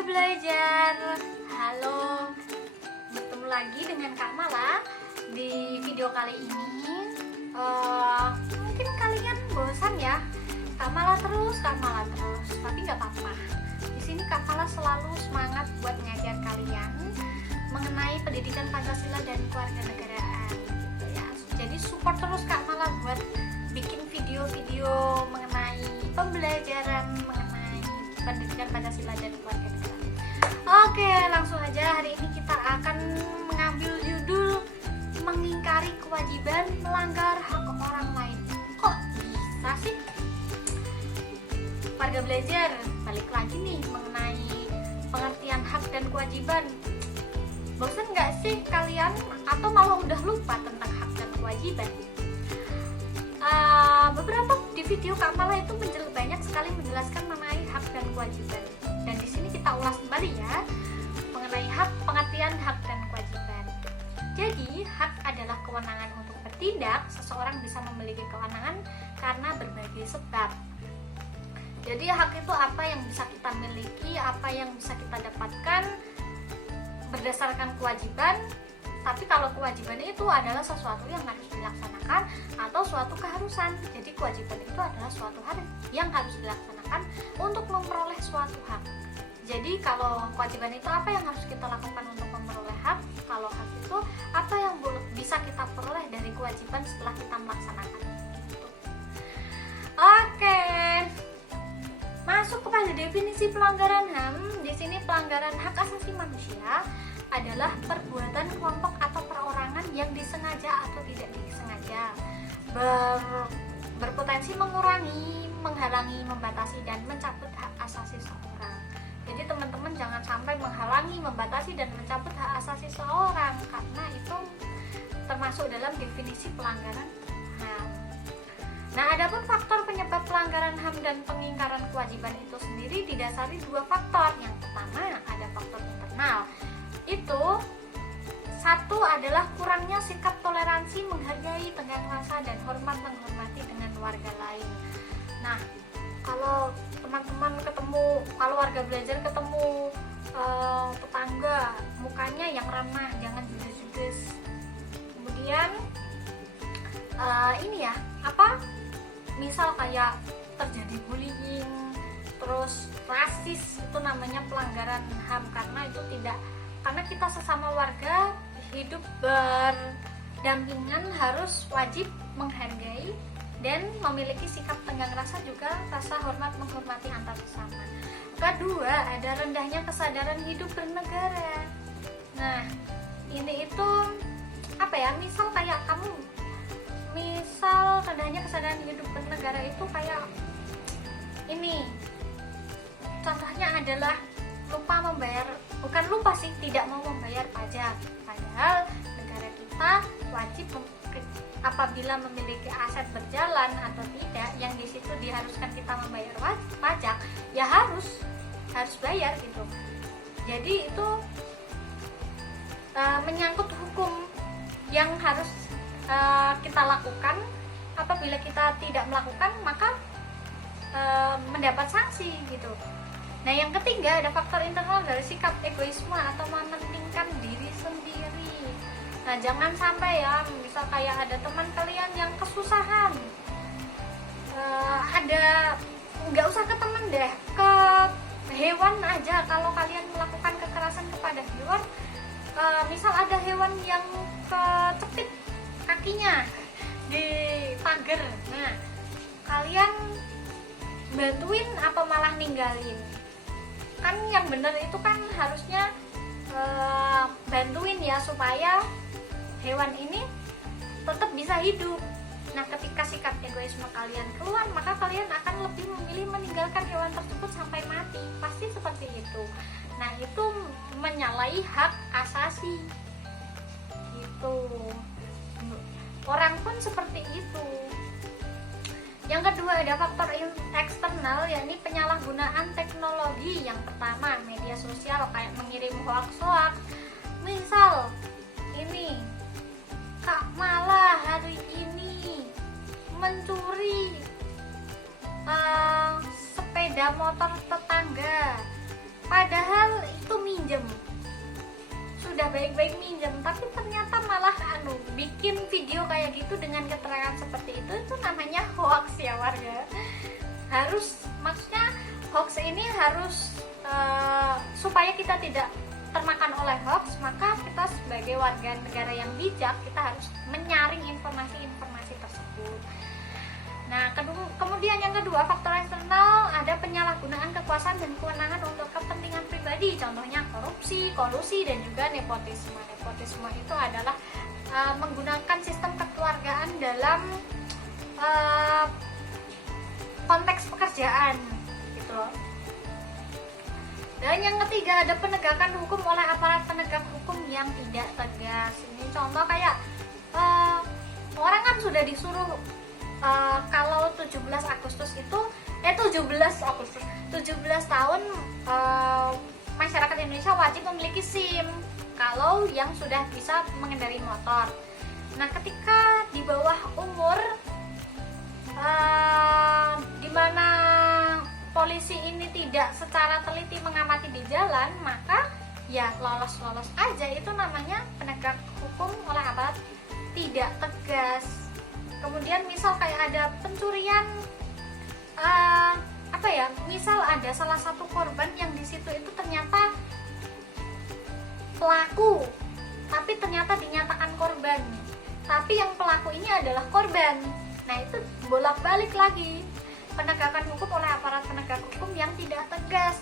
warga belajar. Halo, bertemu lagi dengan Kak Mala. Di video kali ini mungkin kalian bosan ya, Kak Mala terus, tapi nggak apa-apa. Di sini Kak Mala selalu semangat buat ngajar kalian mengenai pendidikan Pancasila dan kewarganegaraan gitu ya. Jadi support terus Kak Mala buat bikin video-video mengenai pembelajaran mengenai pendidikan Pancasila dan kewarganegaraan. Oke, langsung aja. Hari ini kita akan mengambil judul mengingkari kewajiban melanggar hak orang lain. Kok bisa sih? Warga belajar, balik lagi nih mengenai pengertian hak dan kewajiban. Bosan nggak sih kalian? Atau malah udah lupa tentang hak dan kewajiban? Beberapa di video Kak Mala itu banyak sekali menjelaskan mengenai hak dan kewajiban. Dan di sini kita ulas kembali ya mengenai hak, pengertian hak dan kewajiban. Jadi, hak adalah kewenangan untuk bertindak. Seseorang bisa memiliki kewenangan karena berbagai sebab. Jadi, hak itu apa yang bisa kita miliki, apa yang bisa kita dapatkan berdasarkan kewajiban. Tapi kalau kewajiban itu adalah sesuatu yang harus dilaksanakan atau suatu keharusan. Jadi kewajiban itu adalah suatu hal yang harus dilaksanakan untuk memperoleh suatu hak. Jadi kalau kewajiban itu apa yang harus kita lakukan untuk memperoleh hak? Kalau hak itu apa yang bisa kita peroleh dari kewajiban setelah kita melaksanakan itu. Oke. Masuk kepada definisi pelanggaran HAM. Di sini pelanggaran hak asasi manusia adalah perbuatan kelompok atau perorangan yang disengaja atau tidak disengaja berpotensi mengurangi, menghalangi, membatasi, dan mencabut hak asasi seseorang. Jadi teman-teman jangan sampai menghalangi, membatasi, dan mencabut hak asasi seseorang karena itu termasuk dalam definisi pelanggaran HAM. Nah, adapun faktor penyebab pelanggaran HAM dan pengingkaran kewajiban itu sendiri didasari dua faktor. Yang pertama ada faktor internal. Itu satu adalah kurangnya sikap toleransi, menghargai, tenggang rasa, dan hormat menghormati dengan warga lain. Nah, kalau teman-teman kalau warga belajar ketemu tetangga, mukanya yang ramah, jangan judes-judes. Kemudian ini ya, misal kayak terjadi bullying, terus rasis, itu namanya pelanggaran HAM karena kita sesama warga hidup berdampingan harus wajib menghargai dan memiliki sikap tenggang rasa, juga rasa hormat menghormati antar sesama. Kedua, ada rendahnya kesadaran hidup bernegara. Nah, ini itu misal rendahnya kesadaran hidup bernegara itu kayak ini. Contohnya adalah tidak mau membayar pajak. Padahal negara kita wajib apabila memiliki aset berjalan atau tidak, yang di situ diharuskan kita membayar pajak, ya harus bayar gitu. Jadi itu menyangkut hukum yang harus kita lakukan. Apabila kita tidak melakukan, maka mendapat sanksi gitu. Nah, yang ketiga ada faktor internal dari sikap egoisme atau mementingkan diri sendiri. Nah, jangan sampai ya, misal kayak ada teman kalian yang kesusahan, nggak usah ke teman deh, ke hewan aja. Kalau kalian melakukan kekerasan kepada hewan, misal ada hewan yang kecepit kakinya di pagar, nah kalian bantuin apa malah ninggalin? Kan yang benar itu kan harusnya bantuin ya, supaya hewan ini tetap bisa hidup. Nah, ketika sikap egoisme kalian keluar, maka kalian akan lebih memilih meninggalkan hewan tersebut sampai mati. Pasti seperti itu. Nah, itu menyalahi hak asasi gitu. Orang pun seperti itu. Yang kedua ada faktor eksternal, yakni penyalahgunaan teknologi. Yang pertama, media sosial kayak mengirim hoax. Misal ini, Kak Mala hari ini mencuri sepeda motor tetangga. padahal itu minjem, sudah baik-baik minjem, tapi ternyata malah bikin video kayak gitu dengan keterangan seperti itu namanya hoax ya warga. Harus, maksudnya hoax ini harus supaya kita tidak termakan oleh hoax, maka kita sebagai warga negara yang bijak, kita harus menyaring informasi-informasi tersebut. Nah, kemudian yang kedua, faktor eksternal, ada penyalahgunaan kekuasaan dan kewenangan untuk kepentingan pribadi, contohnya korupsi, kolusi, dan juga nepotisme. Nepotisme itu adalah menggunakan sistem kekeluargaan dalam konteks pekerjaan, gitu loh. Dan yang ketiga, ada penegakan hukum oleh aparat penegak hukum yang tidak tegas. Ini contoh kayak orang kan sudah disuruh kalau 17 Agustus itu 17 tahun masyarakat Indonesia wajib memiliki SIM kalau yang sudah bisa mengendarai motor. Nah, ketika di bawah umur di mana polisi ini tidak secara teliti mengamati di jalan, maka ya lolos-lolos aja, itu namanya penegak hukum oleh aparat tidak tegas. Kemudian misal kayak ada pencurian, misal ada salah satu korban yang di situ itu ternyata pelaku, tapi ternyata dinyatakan korban, tapi yang pelaku ini adalah korban. Nah, itu bolak-balik lagi, penegakan hukum oleh aparat penegak hukum yang tidak tegas.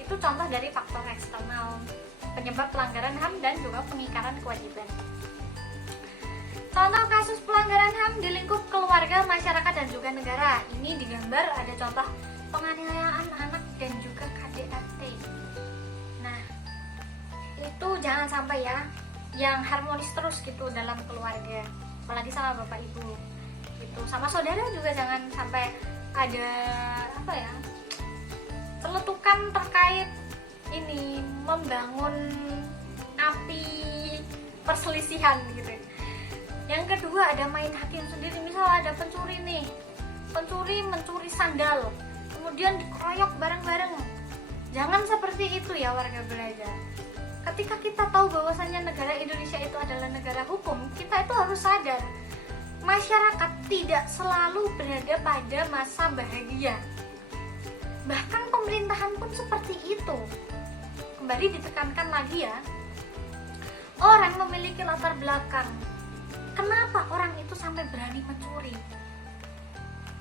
Itu contoh dari faktor eksternal penyebab pelanggaran HAM dan juga pengingkaran kewajiban. Contoh kasus pelanggaran HAM di lingkup keluarga, masyarakat, dan juga negara. Ini digambar ada contoh penganiayaan anak dan juga KDRT. Nah, itu jangan sampai ya, yang harmonis terus gitu dalam keluarga, apalagi sama bapak ibu. Gitu. Sama saudara juga jangan sampai ada celetukan terkait ini membangun api perselisihan gitu. Yang kedua, ada main hakim sendiri. Misal ada pencuri mencuri sandal, kemudian dikeroyok bareng-bareng. Jangan seperti itu ya warga belajar. Ketika kita tahu bahwasannya negara Indonesia itu adalah negara hukum, kita itu harus sadar masyarakat tidak selalu berada pada masa bahagia. Bahkan pemerintahan pun seperti itu. Kembali ditekankan lagi ya, orang memiliki latar belakang. Kenapa orang itu sampai berani mencuri?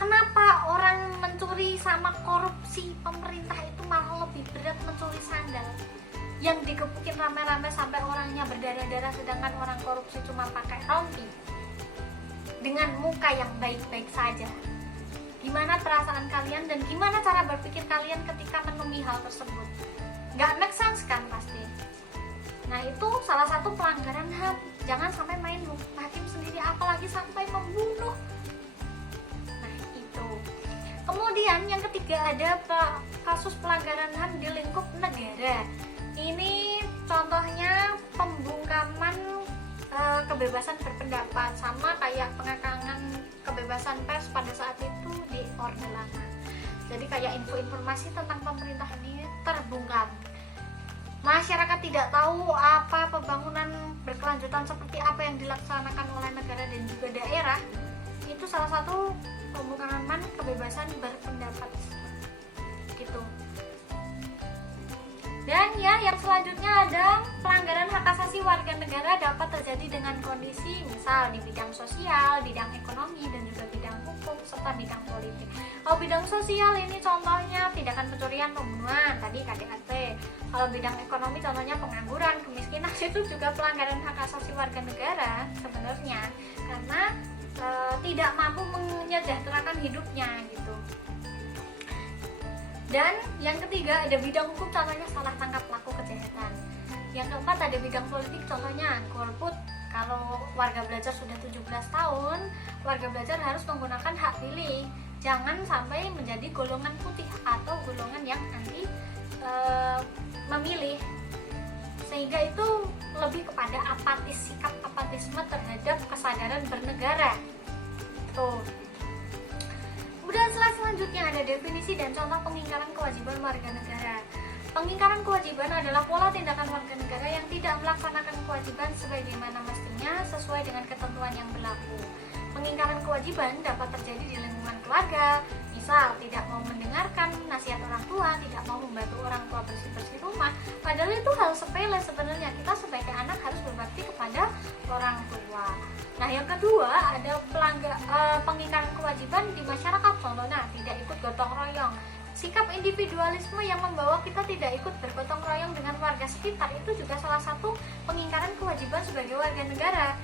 Kenapa orang mencuri sama korupsi pemerintah itu malah lebih berat mencuri sandal? Yang digebukin rame-rame sampai orangnya berdarah-darah, sedangkan orang korupsi cuma pakai rompi dengan muka yang baik-baik saja. Gimana perasaan kalian dan gimana cara berpikir kalian ketika menemui hal tersebut? Gak make sense kan pasti. Nah, itu salah satu pelanggaran HAM. Jangan sampai main hakim sendiri, apalagi sampai membunuh. Nah, itu. Kemudian yang ketiga, ada kasus pelanggaran HAM di lingkup negara. Ini contohnya pembungkaman kebebasan berpendapat, sama kayak pengekangan kebebasan pers pada saat itu di Orde Lama. Jadi kayak informasi tentang pemerintah ini terbungkam. Masyarakat tidak tahu apa pembangunan berkelanjutan seperti apa yang dilaksanakan oleh negara dan juga daerah. Itu salah satu pembungkaman kebebasan berpendapat gitu. Dan ya, yang selanjutnya ada pelanggaran hak asasi warga negara dapat terjadi dengan kondisi misal di bidang sosial, bidang ekonomi, dan juga bidang hukum, serta bidang politik. Kalau bidang sosial ini contohnya tindakan pencurian, pembunuhan, tadi KDRT. Kalau bidang ekonomi contohnya pengangguran, kemiskinan, itu juga pelanggaran hak asasi warga negara sebenarnya, karena tidak mampu menyejahterakan hidupnya gitu. Dan yang ketiga, ada bidang hukum, contohnya salah tangkap pelaku kejahatan. Yang keempat, ada bidang politik, contohnya golput. Kalau warga belajar sudah 17 tahun, warga belajar harus menggunakan hak pilih. Jangan sampai menjadi golongan putih atau golongan yang anti memilih. Sehingga itu lebih kepada apatis, sikap apatisme terhadap kesadaran bernegara. Tuh. Kemudian selanjutnya selanjutnya ada definisi dan contoh pengingkaran kewajiban warga negara. Pengingkaran kewajiban adalah pola tindakan warga negara yang tidak melaksanakan kewajiban sebagaimana mestinya sesuai dengan ketentuan yang berlaku. Pengingkaran kewajiban dapat terjadi di lingkungan keluarga, misal tidak mau mendengarkan nasihat orang tua, tidak mau membantu orang tua bersih-bersih rumah. Padahal itu hal sepele sebenarnya, kita sebagai anak harus berbakti kepada orang tua. Nah, yang kedua ada pengingkaran kewajiban di masyarakat, contohnya tidak ikut gotong royong. Sikap individualisme yang membawa kita tidak ikut bergotong royong dengan warga sekitar itu juga salah satu pengingkaran kewajiban sebagai warga negara.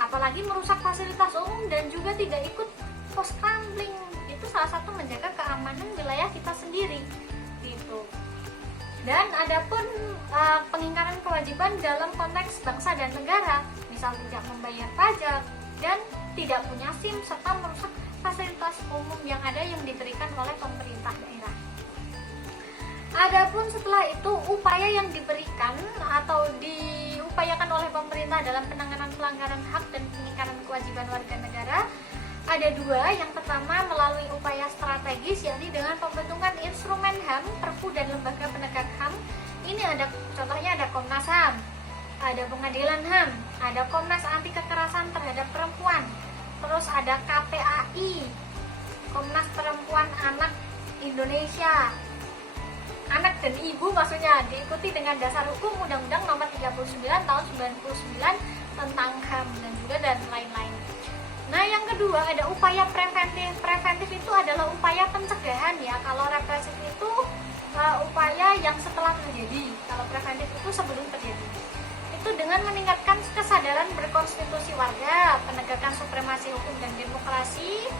Apalagi merusak fasilitas umum dan juga tidak ikut pos kamling, itu salah satu menjaga keamanan wilayah kita sendiri gitu. Dan adapun pengingkaran kewajiban dalam konteks bangsa dan negara, misal tidak membayar pajak dan tidak punya SIM serta merusak fasilitas umum yang ada yang diberikan oleh pemerintah daerah. Adapun setelah itu upaya yang diberikan atau diupayakan oleh pemerintah dalam penanganan pelanggaran hak dan pengingkaran kewajiban warga negara ada dua. Yang pertama melalui upaya strategis, yakni dengan pembentukan instrumen HAM, Perpu dan lembaga penegak HAM. Ini ada contohnya ada Komnas HAM, ada Pengadilan HAM, ada Komnas Anti Kekerasan Terhadap Perempuan, terus ada KPAI, Komnas Perempuan Anak Indonesia, anak dan ibu maksudnya, diikuti dengan dasar hukum Undang-Undang Nomor 39 Tahun 99 tentang HAM dan lain-lain. Nah, yang kedua ada upaya preventif. Preventif itu adalah upaya pencegahan ya. Kalau represif itu upaya yang setelah terjadi. Kalau preventif itu sebelum terjadi. Itu dengan meningkatkan kesadaran berkonstitusi warga, penegakan supremasi hukum dan demokrasi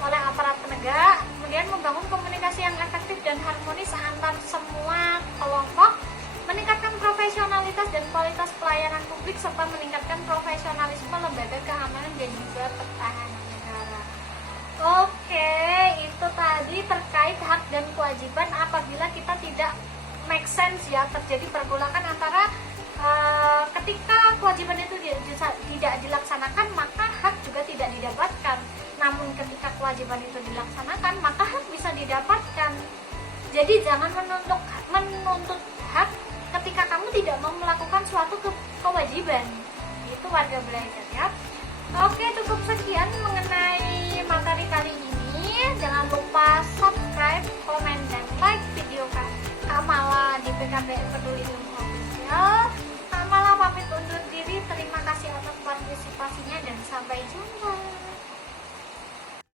oleh aparat penegak, kemudian membangun komunikasi yang efektif dan harmonis antar semua kelompok, meningkatkan profesionalitas dan kualitas pelayanan publik, serta meningkatkan profesionalisme lembaga keamanan dan juga pertahanan negara. Oke, itu tadi terkait hak dan kewajiban apabila kita tidak make sense ya, terjadi pergolakan antara ketika kewajiban itu tidak dilaksanakan maka hak juga tidak didapatkan. Namun ketika kewajiban itu dilaksanakan maka hak bisa didapatkan. Jadi jangan menuntut hak ketika kamu tidak mau melakukan suatu kewajiban. Itu warga belajar ya. Oke, cukup sekian mengenai materi kali ini. Jangan lupa subscribe, komen, dan like video Kak Mala di PKBM Peduli Ilmu Official. Kak Mala pamit undur diri. Terima kasih atas partisipasinya dan sampai jumpa.